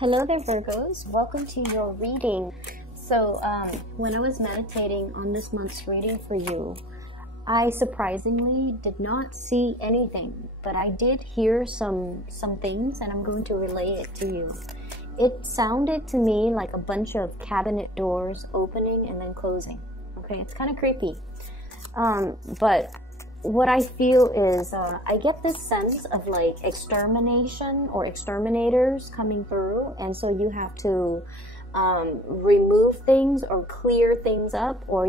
Hello there, Virgos. Welcome to your reading. So when I was meditating on this month's reading for you, I surprisingly did not see anything, but I did hear some things, and I'm going to relay it to you. It sounded to me like a bunch of cabinet doors opening and then closing. Okay, it's kind of creepy. But what I feel is I get this sense of like extermination or exterminators coming through, and so you have to remove things or clear things up, or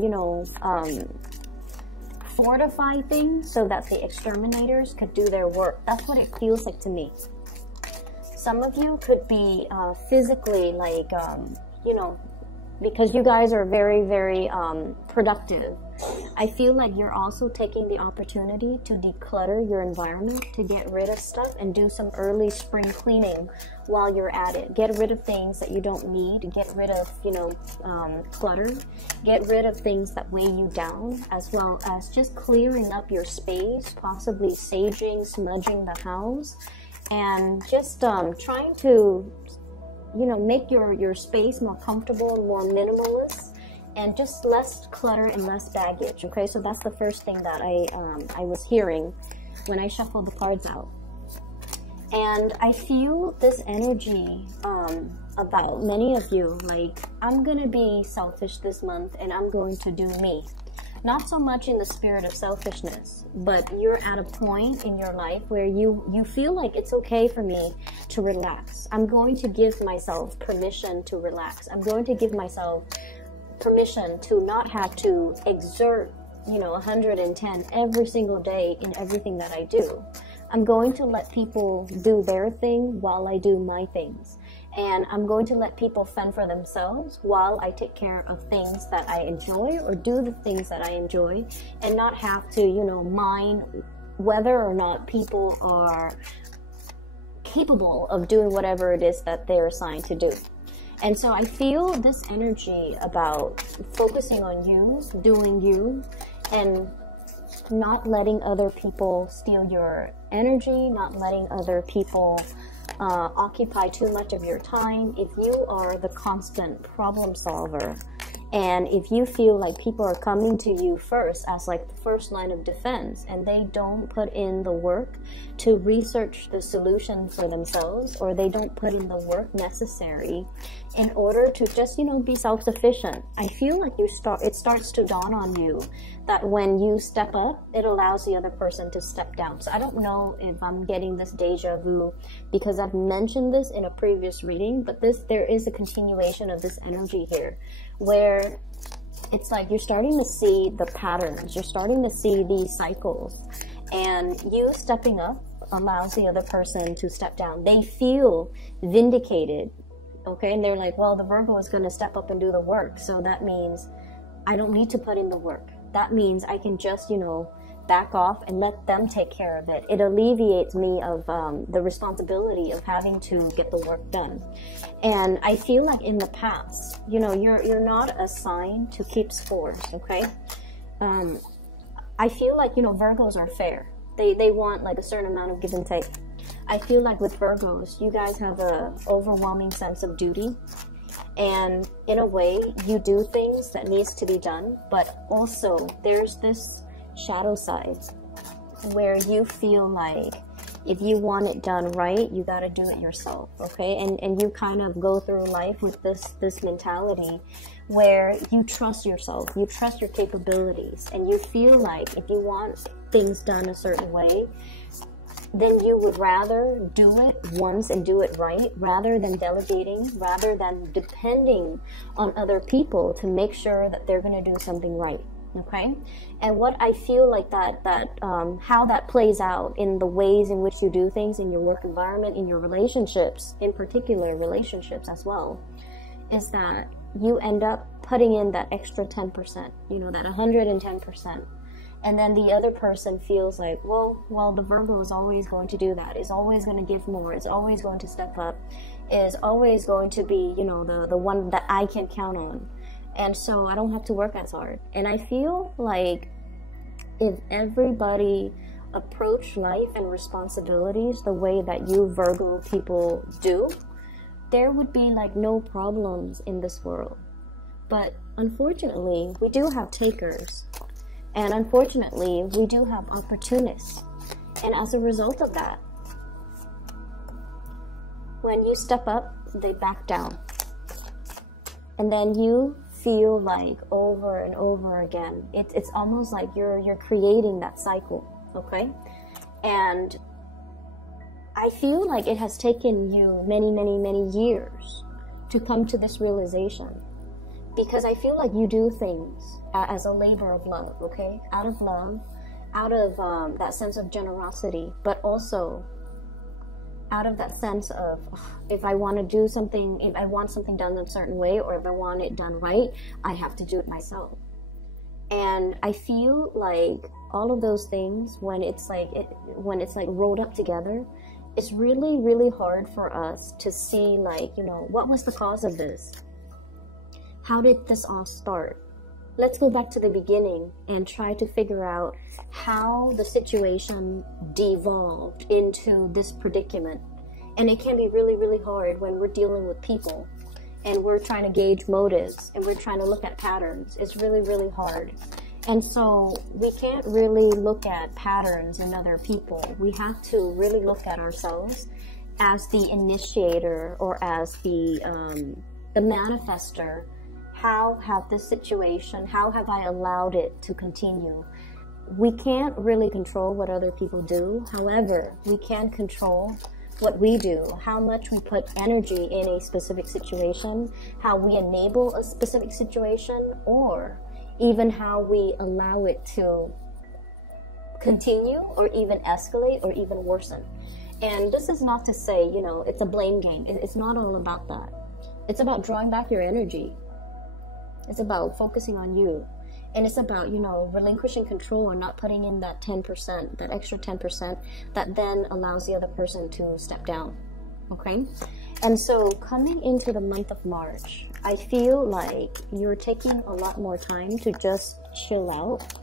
fortify things so that the exterminators could do their work. That's what it feels like to me. Some of you could be physically like because you guys are very, very productive. I feel like you're also taking the opportunity to declutter your environment, to get rid of stuff and do some early spring cleaning while you're at it. Get rid of things that you don't need, get rid of, clutter, get rid of things that weigh you down, as well as just clearing up your space, possibly saging, smudging the house, and just trying to make your space more comfortable and more minimalist, and just less clutter and less baggage. Okay, so that's the first thing that I was hearing when I shuffled the cards out. And I feel this energy about many of you, like, I'm gonna be selfish this month and I'm going to do me. Not so much in the spirit of selfishness, but you're at a point in your life where you feel like it's okay for me to relax. I'm going to give myself permission to relax. I'm going to give myself permission to not have to exert 110 every single day in everything that I do. I'm going to let people do their thing while I do my things. And I'm going to let people fend for themselves while I take care of things that I enjoy, or do the things that I enjoy, and not have to, mind whether or not people are capable of doing whatever it is that they're assigned to do. And so I feel this energy about focusing on you, doing you, and not letting other people steal your energy, not letting other people occupy too much of your time. If you are the constant problem solver, and if you feel like people are coming to you first as like the first line of defense, and they don't put in the work to research the solution for themselves, or they don't put in the work necessary in order to just, be self-sufficient, I feel like it starts to dawn on you that when you step up, it allows the other person to step down. So I don't know if I'm getting this deja vu because I've mentioned this in a previous reading, but there is a continuation of this energy here, where it's like you're starting to see the patterns, you're starting to see these cycles, and you stepping up allows the other person to step down. They feel vindicated, okay? And they're like, well, the Virgo is going to step up and do the work, so that means I don't need to put in the work. That means I can just, back off and let them take care of it. It alleviates me of the responsibility of having to get the work done. And I feel like in the past, you're not assigned to keep scores, okay? I feel like, Virgos are fair. They want like a certain amount of give and take. I feel like with Virgos, you guys have a overwhelming sense of duty. And in a way, you do things that needs to be done, but also there's this shadow side where you feel like if you want it done right, you got to do it yourself, okay? And you kind of go through life with this mentality where you trust yourself, you trust your capabilities, and you feel like if you want things done a certain way, then you would rather do it once and do it right, rather than delegating, rather than depending on other people to make sure that they're going to do something right. Okay, and what I feel like how that plays out in the ways in which you do things in your work environment, in your relationships, in particular relationships as well, is that you end up putting in that extra 10%, that 110%. And then the other person feels like, well, the Virgo is always going to do that, is always going to give more, is always going to step up, is always going to be, the one that I can count on. And so I don't have to work as hard. And I feel like if everybody approached life and responsibilities the way that you Virgo people do, there would be like no problems in this world. But unfortunately, we do have takers. And unfortunately, we do have opportunists. And as a result of that, when you step up, they back down. And then you feel like over and over again, it's almost like you're creating that cycle, okay? And I feel like it has taken you many years to come to this realization, because I feel like you do things as a labor of love, okay? Out of love, out of that sense of generosity, but also out of that sense of, if I want to do something, if I want something done a certain way, or if I want it done right, I have to do it myself. And I feel like all of those things, when it's like rolled up together, it's really hard for us to see, like, you know, what was the cause of this? How did this all start? Let's go back to the beginning and try to figure out how the situation devolved into this predicament. And it can be really hard when we're dealing with people and we're trying to gauge motives and we're trying to look at patterns. It's really hard. And so we can't really look at patterns in other people. We have to really look at ourselves as the initiator or as the manifester. How have this situation, how have I allowed it to continue? We can't really control what other people do. However, we can control what we do, how much we put energy in a specific situation, how we enable a specific situation, or even how we allow it to continue or even escalate or even worsen. And this is not to say, you know, it's a blame game. It's not all about that. It's about drawing back your energy. It's about focusing on you. And it's about, you know, relinquishing control and not putting in that 10%, that extra 10% that then allows the other person to step down. Okay? And so coming into the month of March, I feel like you're taking a lot more time to just chill out.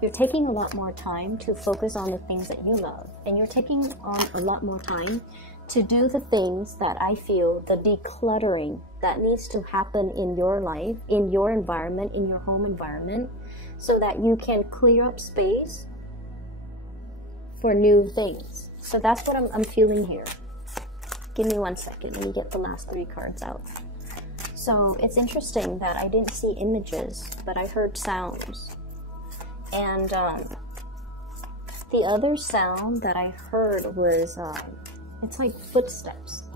You're taking a lot more time to focus on the things that you love. And you're taking on a lot more time to do the things that I feel, the decluttering that needs to happen in your life, in your environment, in your home environment, so that you can clear up space for new things. So that's what I'm feeling here. Give me 1 second. Let me get the last 3 cards out. So it's interesting that I didn't see images, but I heard sounds. And the other sound that I heard was, it's like footsteps,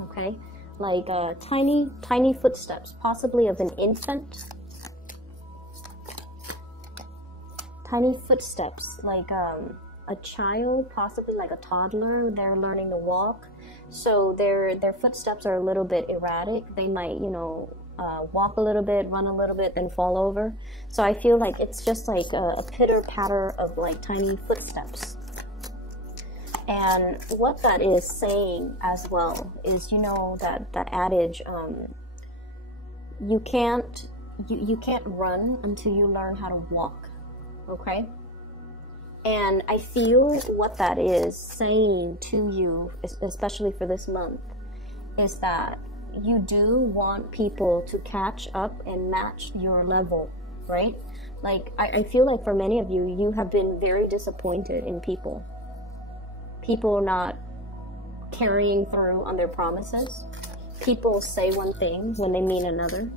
okay? Like tiny footsteps, possibly of an infant. Tiny footsteps, like a child, possibly like a toddler. They're learning to walk. So their footsteps are a little bit erratic. They might, you know, walk a little bit, run a little bit, then fall over. So I feel like it's just like a pitter-patter of like tiny footsteps. And what that is saying as well is, you know, that adage, you can't run until you learn how to walk, okay? And I feel what that is saying to you, especially for this month, is that you do want people to catch up and match your level, right? Like, I feel like for many of you, you have been very disappointed in people. People not carrying through on their promises. People say one thing when they mean another.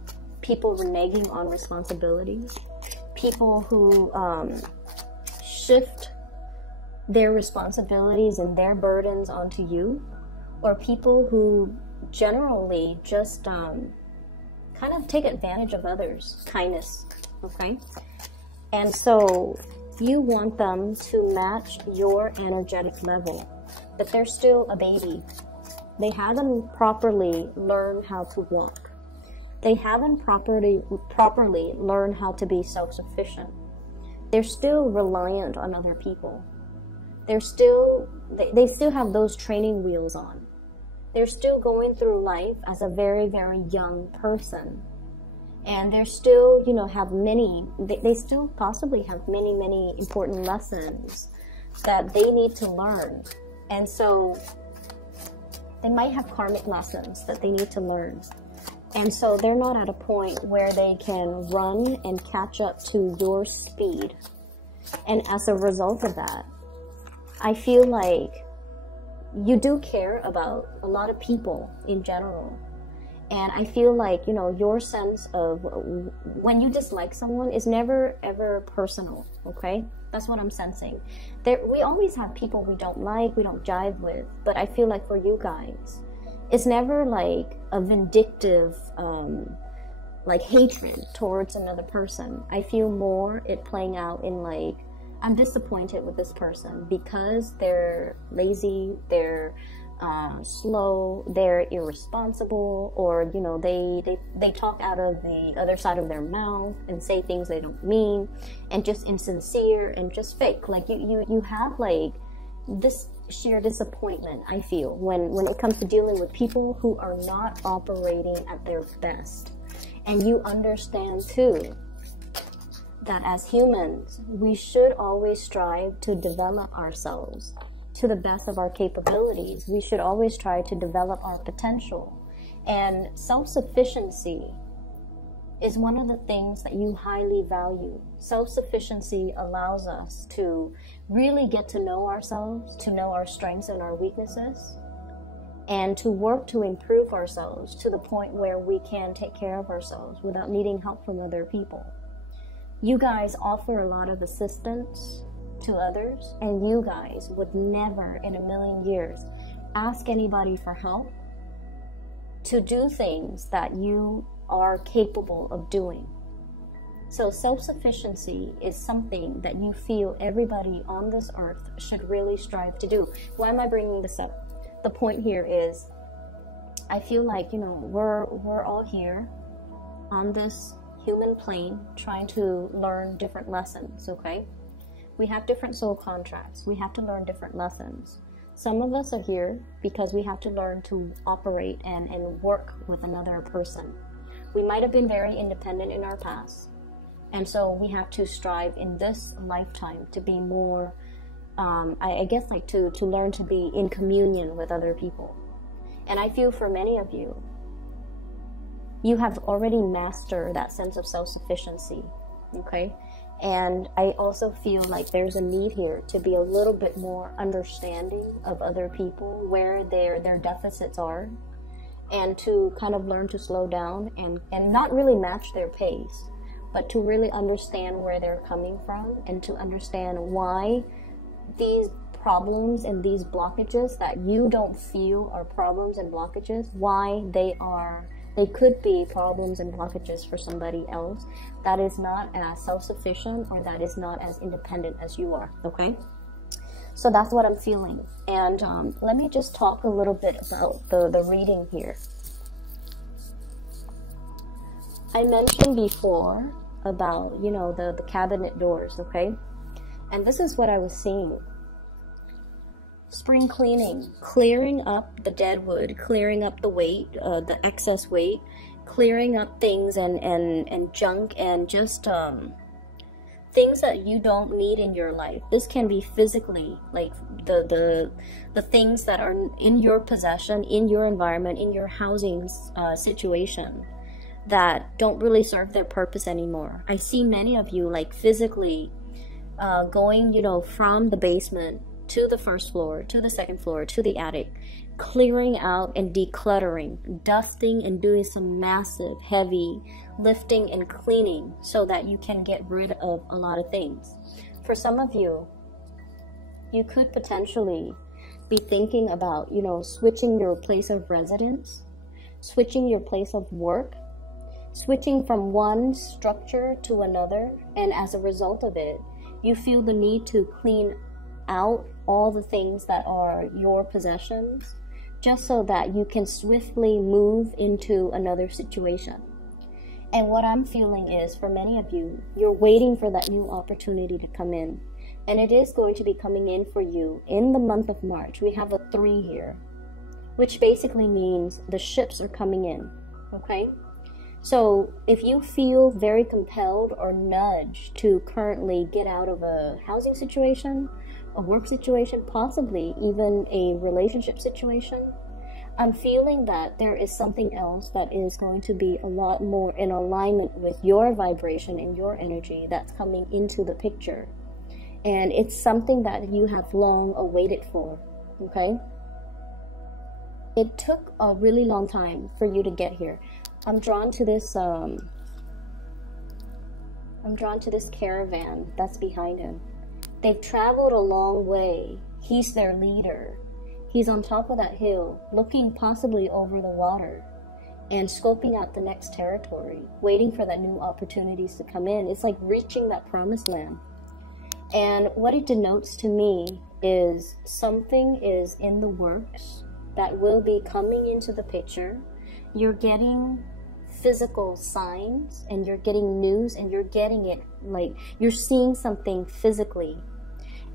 People reneging on responsibilities. People who shift their responsibilities and their burdens onto you. Or people who generally just kind of take advantage of others. Kindness, okay? And so you want them to match your energetic level, but they're still a baby. They haven't properly learned how to walk. They haven't properly learned how to be self-sufficient. They're still reliant on other people. They still have those training wheels on. They're still going through life as a very young person. And they're still, you know, they still possibly have many important lessons that they need to learn. And so They might have karmic lessons that they need to learn. And so they're not at a point where they can run and catch up to your speed. And as a result of that, I feel like you do care about a lot of people in general. And I feel like, you know, your sense of when you dislike someone is never ever personal, okay? That's what I'm sensing. We always have people we don't like, we don't jive with, but I feel like for you guys, it's never like a vindictive, like hatred towards another person. I feel more it playing out in like, I'm disappointed with this person because they're lazy, they're slow, they're irresponsible, or you know, they talk out of the other side of their mouth and say things they don't mean, and just insincere and just fake. Like you have like this sheer disappointment, I feel, when it comes to dealing with people who are not operating at their best. And you understand too that as humans, we should always strive to develop ourselves to the best of our capabilities. We should always try to develop our potential. And self-sufficiency is one of the things that you highly value. Self-sufficiency allows us to really get to know ourselves, to know our strengths and our weaknesses, and to work to improve ourselves to the point where we can take care of ourselves without needing help from other people. You guys offer a lot of assistance to others, and you guys would never in a million years ask anybody for help to do things that you are capable of doing. So self-sufficiency is something that you feel everybody on this earth should really strive to do. Why am I bringing this up? The point here is, I feel like, you know, we're all here on this human plane trying to learn different lessons, okay? We have different soul contracts. We have to learn different lessons. Some of us are here because we have to learn to operate and work with another person. We might have been very independent in our past. And so we have to strive in this lifetime to be more, I guess, like to learn to be in communion with other people. And I feel for many of you, you have already mastered that sense of self-sufficiency, okay? And I also feel like there's a need here to be a little bit more understanding of other people, where their deficits are, and to kind of learn to slow down and not really match their pace, but to really understand where they're coming from, and to understand why these problems and these blockages that you don't feel are problems and blockages, why they could be problems and blockages for somebody else that is not as self-sufficient or that is not as independent as you are, okay? So that's what I'm feeling. And let me just talk a little bit about the reading here. I mentioned before about, you know, the cabinet doors, okay? And this is what I was seeing. Spring cleaning, clearing up the dead wood, clearing up the weight, the excess weight, clearing up things and junk and just things that you don't need in your life. This can be physically, like the things that are in your possession, in your environment, in your housing situation that don't really serve their purpose anymore. I see many of you like physically going, you know, from the basement to the first floor, to the second floor, to the attic, clearing out and decluttering, dusting and doing some massive, heavy lifting and cleaning so that you can get rid of a lot of things. For some of you, you could potentially be thinking about, you know, switching your place of residence, switching your place of work, switching from one structure to another, and as a result of it, you feel the need to clean out all the things that are your possessions, just so that you can swiftly move into another situation. And what I'm feeling is, for many of you, you're waiting for that new opportunity to come in. And it is going to be coming in for you in the month of March. We have a 3 here, which basically means the ships are coming in, okay? So if you feel very compelled or nudged to currently get out of a housing situation, a work situation, possibly even a relationship situation, I'm feeling that there is something else that is going to be a lot more in alignment with your vibration and your energy that's coming into the picture. And it's something that you have long awaited for, okay? It took a really long time for you to get here. I'm drawn to this caravan that's behind him. They've traveled a long way. He's their leader. He's on top of that hill, looking possibly over the water and scoping out the next territory, waiting for that new opportunities to come in. It's like reaching that promised land. And what it denotes to me is something is in the works that will be coming into the picture. You're getting physical signs and you're getting news and you're getting it, like you're seeing something physically.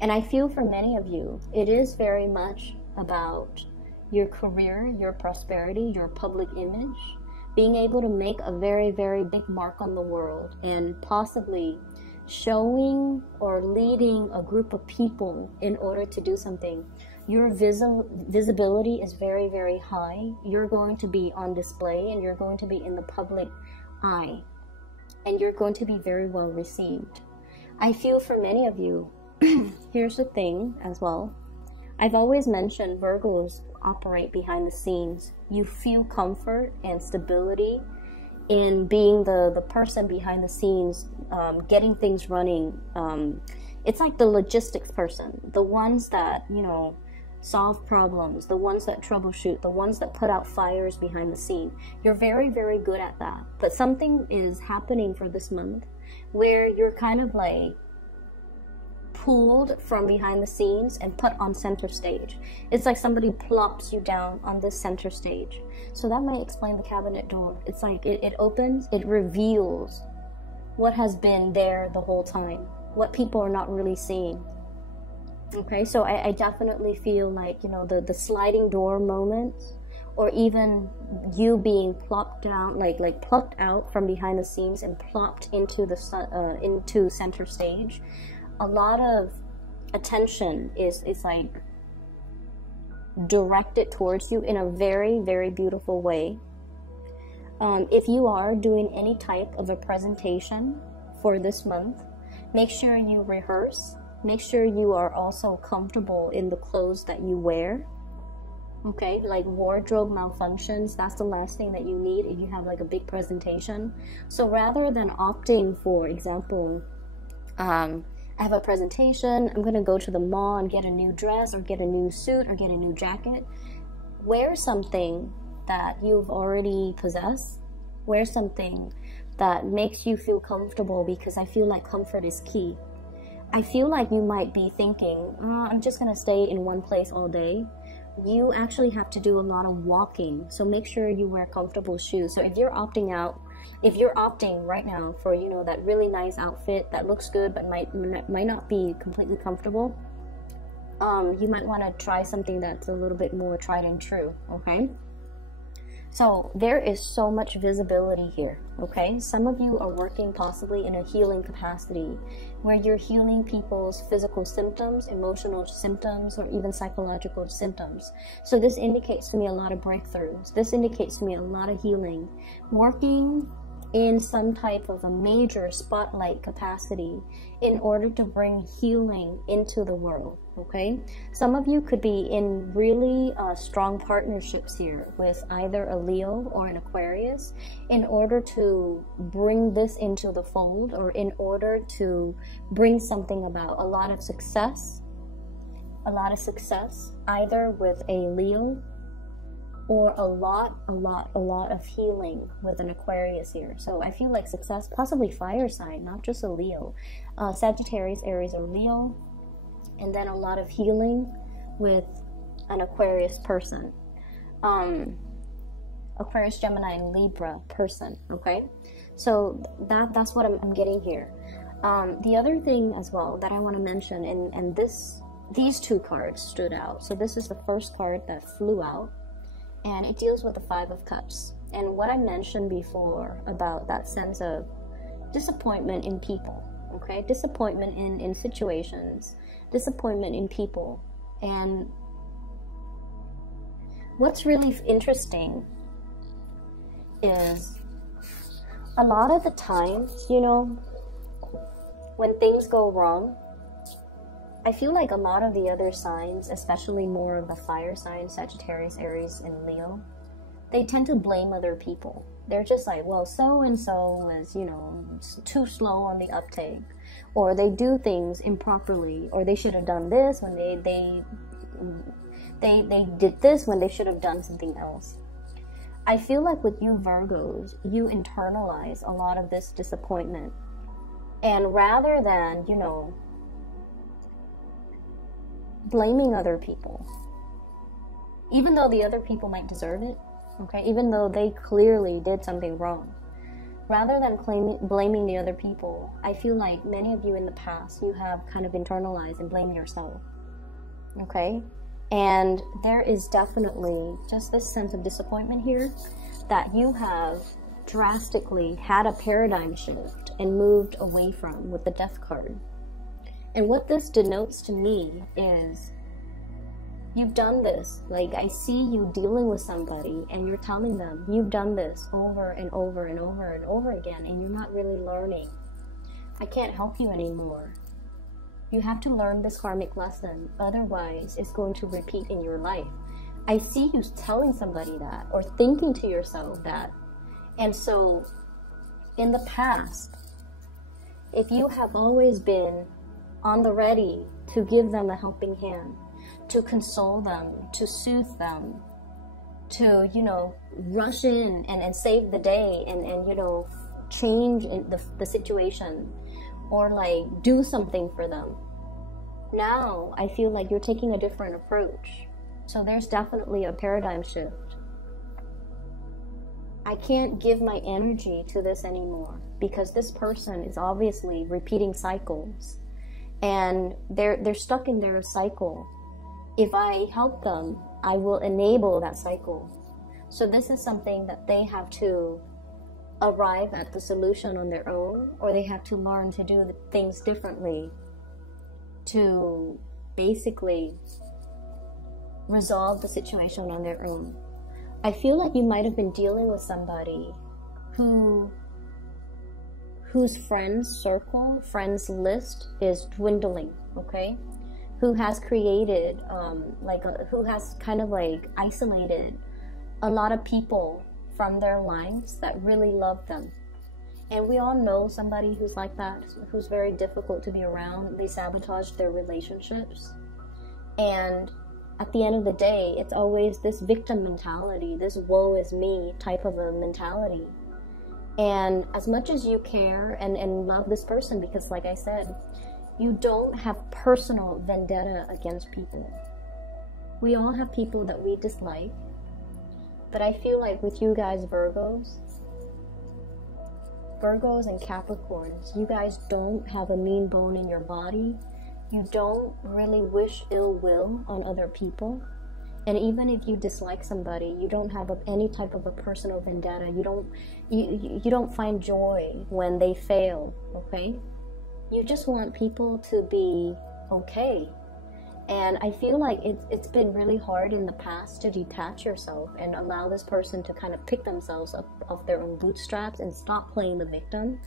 And I feel for many of you, it is very much about your career, your prosperity, your public image, being able to make a very, very big mark on the world and possibly showing or leading a group of people in order to do something. Your visibility is very, very high. You're going to be on display and you're going to be in the public eye and you're going to be very well received. I feel for many of you, here's the thing as well. I've always mentioned Virgos operate behind the scenes. You feel comfort and stability in being the person behind the scenes, getting things running. It's like the logistics person, the ones that, you know, solve problems, the ones that troubleshoot, the ones that put out fires behind the scene. You're very, very good at that. But something is happening for this month where you're kind of like pulled from behind the scenes and put on center stage. It's like somebody plops you down on this center stage. So that might explain the cabinet door. It's like it opens, it reveals what has been there the whole time, what people are not really seeing. Okay, so I definitely feel like, you know, the sliding door moments, or even you being plopped down, like plucked out from behind the scenes and plopped into the into center stage. A lot of attention is like directed towards you in a very, very beautiful way. If you are doing any type of a presentation for this month, make sure you rehearse. Make sure you are also comfortable in the clothes that you wear. Okay, like wardrobe malfunctions, that's the last thing that you need if you have like a big presentation. So rather than opting, for example, I have a presentation, I'm going to go to the mall and get a new dress or get a new suit or get a new jacket. Wear something that you've already possessed. Wear something that makes you feel comfortable, because I feel like comfort is key. I feel like you might be thinking, I'm just going to stay in one place all day. You actually have to do a lot of walking. So make sure you wear comfortable shoes. So if you're opting right now for, you know, that really nice outfit that looks good but might not be completely comfortable, you might want to try something that's a little bit more tried and true, okay? So there is so much visibility here, okay? Some of you are working possibly in a healing capacity where you're healing people's physical symptoms, emotional symptoms, or even psychological symptoms. So this indicates to me a lot of breakthroughs. This indicates to me a lot of healing. Working in some type of a major spotlight capacity in order to bring healing into the world, okay? Some of you could be in really strong partnerships here with either a Leo or an Aquarius in order to bring this into the fold, or in order to bring something about. A lot of success either with a Leo, or a lot of healing with an Aquarius here. So I feel like success, possibly fire sign, not just a Leo. Sagittarius, Aries, or Leo. And then a lot of healing with an Aquarius person. Aquarius, Gemini, and Libra person, okay? So that's what I'm getting here. The other thing as well that I want to mention, and these two cards stood out. So this is the first card that flew out, and it deals with the Five of Cups. And what I mentioned before about that sense of disappointment in people, okay? Disappointment in situations, disappointment in people. And what's really interesting is a lot of the times, you know, when things go wrong, I feel like a lot of the other signs, especially more of the fire signs, Sagittarius, Aries, and Leo, they tend to blame other people. They're just like, well, so-and-so is, you know, too slow on the uptake, or they do things improperly, or they should have done this when they did this when they should have done something else. I feel like with you Virgos, you internalize a lot of this disappointment. And rather than, you know, blaming other people, even though the other people might deserve it, okay, even though they clearly did something wrong, rather than blaming the other people, I feel like many of you in the past, you have kind of internalized and blamed yourself, okay? And there is definitely just this sense of disappointment here that you have drastically had a paradigm shift and moved away from with the Death card. And what this denotes to me is you've done this. Like, I see you dealing with somebody and you're telling them you've done this over and over and over and over again, and you're not really learning. I can't help you anymore. You have to learn this karmic lesson, otherwise it's going to repeat in your life. I see you telling somebody that, or thinking to yourself that. And so, in the past, if you have always been on the ready to give them a helping hand, to console them, to soothe them, to, you know, rush in and save the day and you know, change in the situation, or like do something for them. Now, I feel like you're taking a different approach. So there's definitely a paradigm shift. I can't give my energy to this anymore because this person is obviously repeating cycles and they're stuck in their cycle. If I help them, I will enable that cycle. So this is something that they have to arrive at the solution on their own, or they have to learn to do the things differently to basically resolve the situation on their own. I feel like you might have been dealing with somebody whose friends circle, friends list is dwindling, okay? Who has created, who has kind of like isolated a lot of people from their lives that really love them. And we all know somebody who's like that, who's very difficult to be around. They sabotage their relationships. And at the end of the day, it's always this victim mentality, this woe is me type of a mentality. And as much as you care and love this person, because like I said, you don't have personal vendetta against people. We all have people that we dislike. But I feel like with you guys Virgos and Capricorns, you guys don't have a mean bone in your body. You don't really wish ill will on other people. And even if you dislike somebody, you don't have any type of a personal vendetta. You don't find joy when they fail, okay? You just want people to be okay. And I feel like it's been really hard in the past to detach yourself and allow this person to kind of pick themselves up off their own bootstraps and stop playing the victim.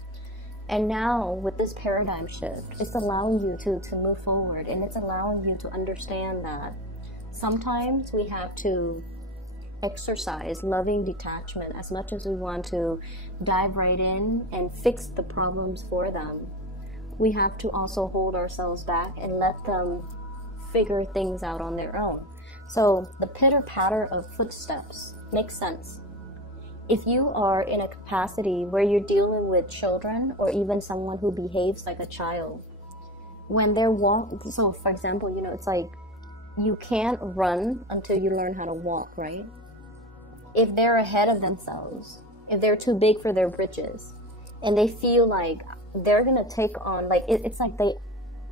And now with this paradigm shift, it's allowing you to move forward, and it's allowing you to understand that sometimes we have to exercise loving detachment. As much as we want to dive right in and fix the problems for them, we have to also hold ourselves back and let them figure things out on their own. So the pitter-patter of footsteps makes sense. If you are in a capacity where you're dealing with children or even someone who behaves like a child, when they're so for example, you know, it's like you can't run until you learn how to walk, right? If they're ahead of themselves, if they're too big for their britches, and they feel like they're gonna take on, like it's like they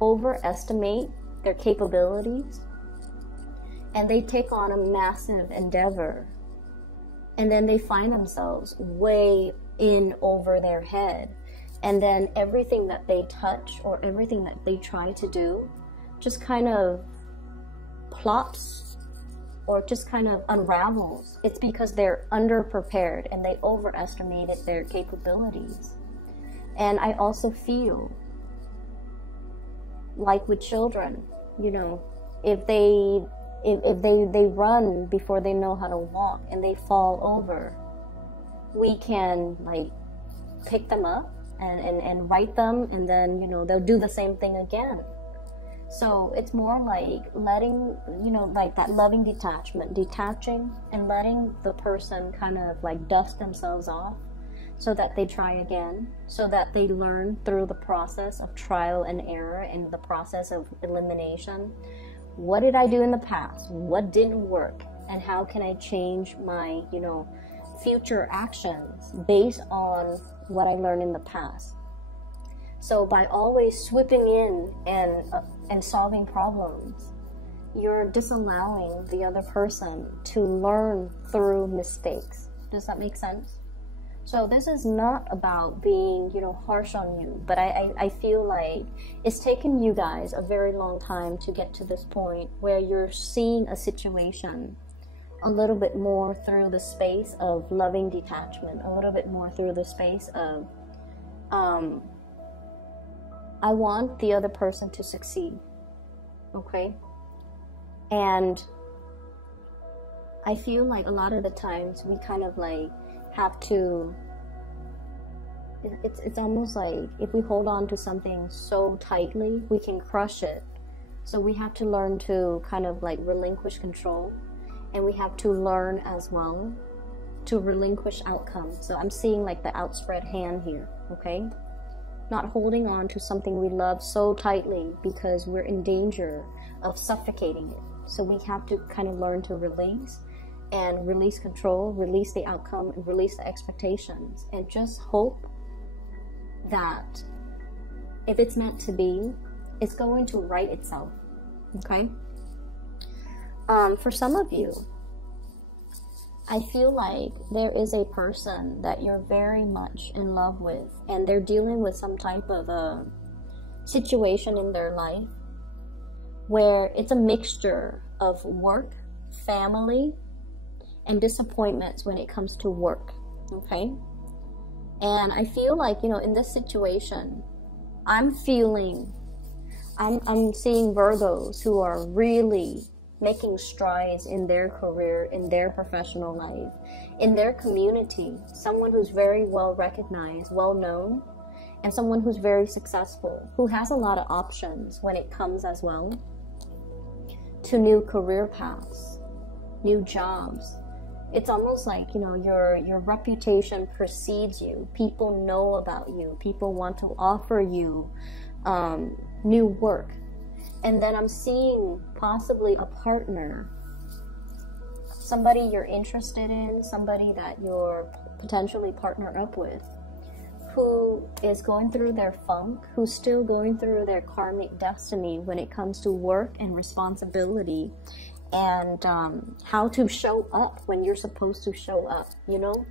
overestimate their capabilities and they take on a massive endeavor, and then they find themselves way in over their head, and then everything that they touch or everything that they try to do just kind of plops or just kind of unravels, it's because they're underprepared and they overestimated their capabilities. And I also feel like with children, you know, if they run before they know how to walk and they fall over, we can like pick them up and right them, and then, you know, they'll do the same thing again. So it's more like letting, you know, like that loving detachment, detaching and letting the person kind of like dust themselves off so that they try again, so that they learn through the process of trial and error and the process of elimination. What did I do in the past? What didn't work? And how can I change my, you know, future actions based on what I learned in the past? So by always swooping in and solving problems, you're disallowing the other person to learn through mistakes. Does that make sense? So this is not about being, you know, harsh on you, but I feel like it's taken you guys a very long time to get to this point where you're seeing a situation a little bit more through the space of loving detachment, a little bit more through the space of, I want the other person to succeed, okay? And I feel like a lot of the times we kind of like have to, it's almost like if we hold on to something so tightly, we can crush it. So we have to learn to kind of like relinquish control, and we have to learn as well to relinquish outcomes. So I'm seeing like the outspread hand here, okay? Not holding on to something we love so tightly because we're in danger of suffocating it. So we have to kind of learn to release and release control, release the outcome, and release the expectations, and just hope that if it's meant to be, it's going to right itself, okay? For some of you, I feel like there is a person that you're very much in love with, and they're dealing with some type of a situation in their life where it's a mixture of work, family, and disappointments when it comes to work, okay? And I feel like, you know, in this situation, I'm seeing Virgos who are really making strides in their career, in their professional life, in their community. Someone who's very well recognized, well known, and someone who's very successful, who has a lot of options when it comes as well to new career paths, new jobs. It's almost like, you know, your reputation precedes you. People know about you. People want to offer you new work. And then I'm seeing possibly a partner, somebody you're interested in, somebody that you're potentially partner up with, who is going through their funk, who's still going through their karmic destiny when it comes to work and responsibility, and how to show up when you're supposed to show up, you know?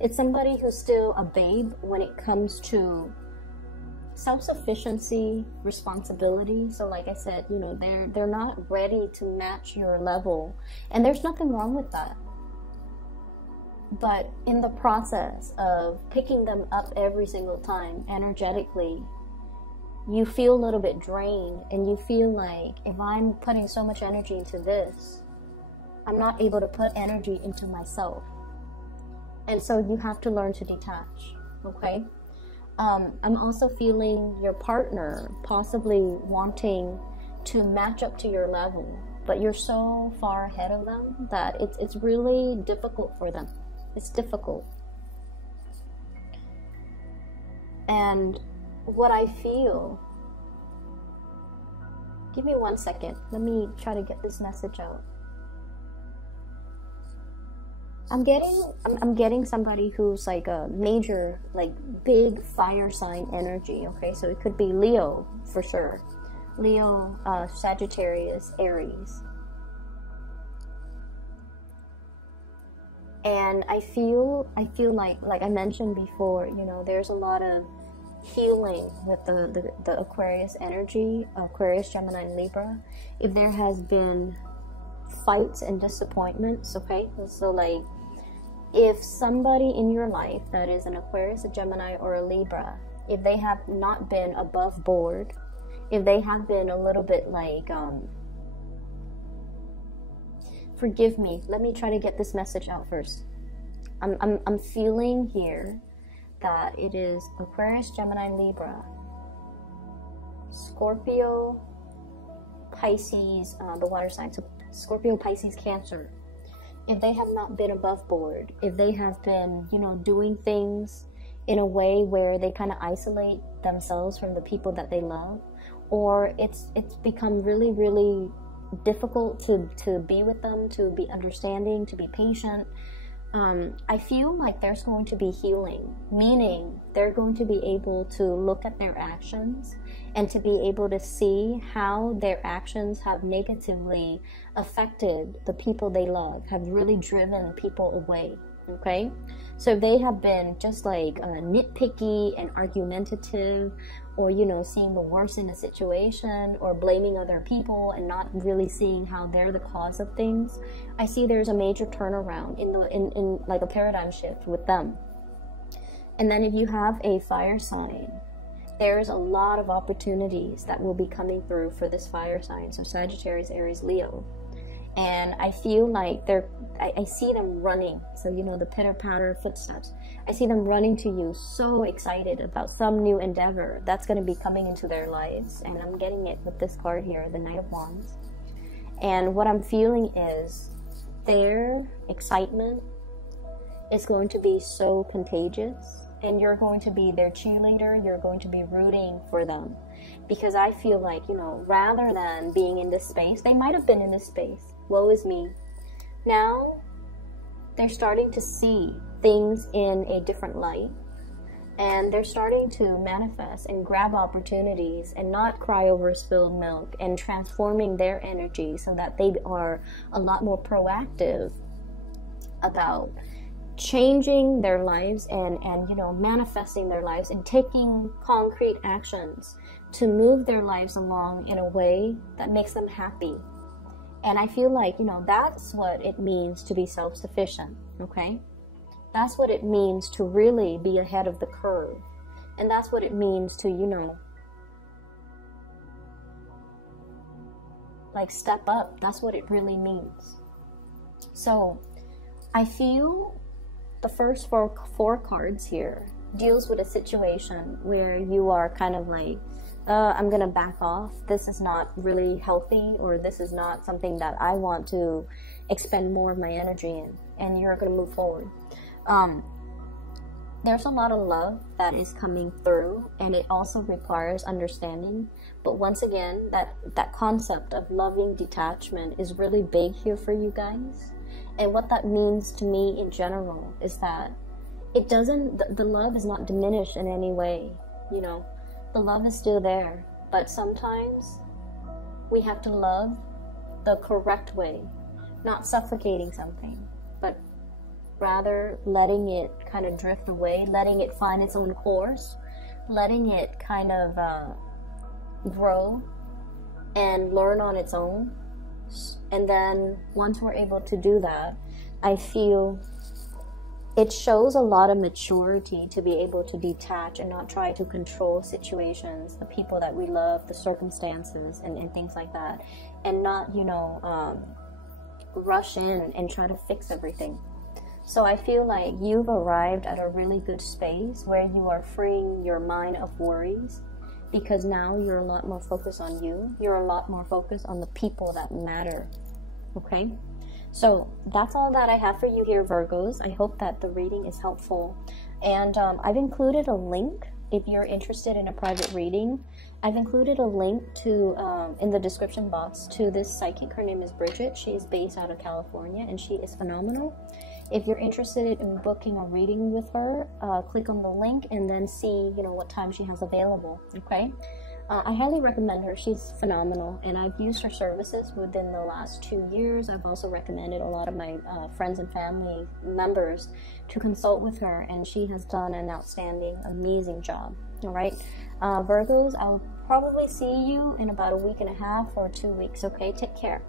It's somebody who's still a babe when it comes to self-sufficiency, responsibility. So like I said, you know, they're not ready to match your level, and there's nothing wrong with that. But in the process of picking them up every single time energetically, you feel a little bit drained, and you feel like, if I'm putting so much energy into this, I'm not able to put energy into myself. And so you have to learn to detach, okay? I'm also feeling your partner possibly wanting to match up to your level, but you're so far ahead of them that it's really difficult for them. It's difficult. And what I feel, give me 1 second, let me try to get this message out. I'm getting somebody who's like a major, like big fire sign energy, okay? So it could be Leo for sure. Leo, Sagittarius, Aries. And I feel like I mentioned before, you know, there's a lot of healing with the Aquarius energy, Aquarius, Gemini, and Libra. If there has been fights and disappointments, okay? So like, if somebody in your life that is an Aquarius, a Gemini, or a Libra, if they have not been above board, if they have been a little bit like, forgive me, let me try to get this message out first. I'm feeling here that it is Aquarius, Gemini, Libra, Scorpio, Pisces, the water signs, so Scorpio, Pisces, Cancer. If they have not been above board, if they have been, you know, doing things in a way where they kind of isolate themselves from the people that they love, or it's become really, really difficult to be with them, to be understanding, to be patient, I feel like there's going to be healing, meaning they're going to be able to look at their actions and to be able to see how their actions have negatively affected the people they love, have really driven people away. Okay, so they have been just like nitpicky and argumentative, or, you know, seeing the worst in a situation, or blaming other people and not really seeing how they're the cause of things. I see there's a major turnaround in like a paradigm shift with them. And then if you have a fire sign, there's a lot of opportunities that will be coming through for this fire sign, so Sagittarius, Aries, Leo. And I feel like I see them running. So, you know, the pitter-patter footsteps. I see them running to you, so excited about some new endeavor that's going to be coming into their lives. And I'm getting it with this card here, the Knight of Wands. And what I'm feeling is their excitement is going to be so contagious. And you're going to be their cheerleader. You're going to be rooting for them. Because I feel like, you know, rather than being in this space, they might have been in this space. Woe is me. Now, they're starting to see things in a different light. And they're starting to manifest and grab opportunities and not cry over spilled milk, and transforming their energy so that they are a lot more proactive about changing their lives and you know, manifesting their lives and taking concrete actions to move their lives along in a way that makes them happy. And I feel like, you know, that's what it means to be self-sufficient, okay? That's what it means to really be ahead of the curve. And that's what it means to, you know, like step up. That's what it really means. So I feel the first four cards here deals with a situation where you are kind of like, I'm gonna back off. This is not really healthy, or this is not something that I want to expend more of my energy in, and you're gonna move forward. There's a lot of love that is coming through, and it also requires understanding. But once again, that concept of loving detachment is really big here for you guys. And what that means to me in general is that it doesn't, the love is not diminished in any way, you know. The love is still there, but sometimes we have to love the correct way, not suffocating something, but rather letting it kind of drift away, letting it find its own course, letting it kind of grow and learn on its own. And then once we're able to do that, I feel it shows a lot of maturity to be able to detach and not try to control situations, the people that we love, the circumstances, and things like that. And not, you know, rush in and try to fix everything. So I feel like you've arrived at a really good space where you are freeing your mind of worries, because now you're a lot more focused on you. You're a lot more focused on the people that matter. Okay? So that's all that I have for you here, Virgos. I hope that the reading is helpful. And I've included a link if you're interested in a private reading. I've included a link to in the description box to this psychic. Her name is Bridget. She is based out of California, and she is phenomenal. If you're interested in booking a reading with her, click on the link and then see, you know, what time she has available. Okay? I highly recommend her. She's phenomenal, and I've used her services within the last 2 years. I've also recommended a lot of my friends and family members to consult with her, and she has done an outstanding, amazing job. All right, Virgos, I'll probably see you in about a week and a half or 2 weeks. Okay, take care.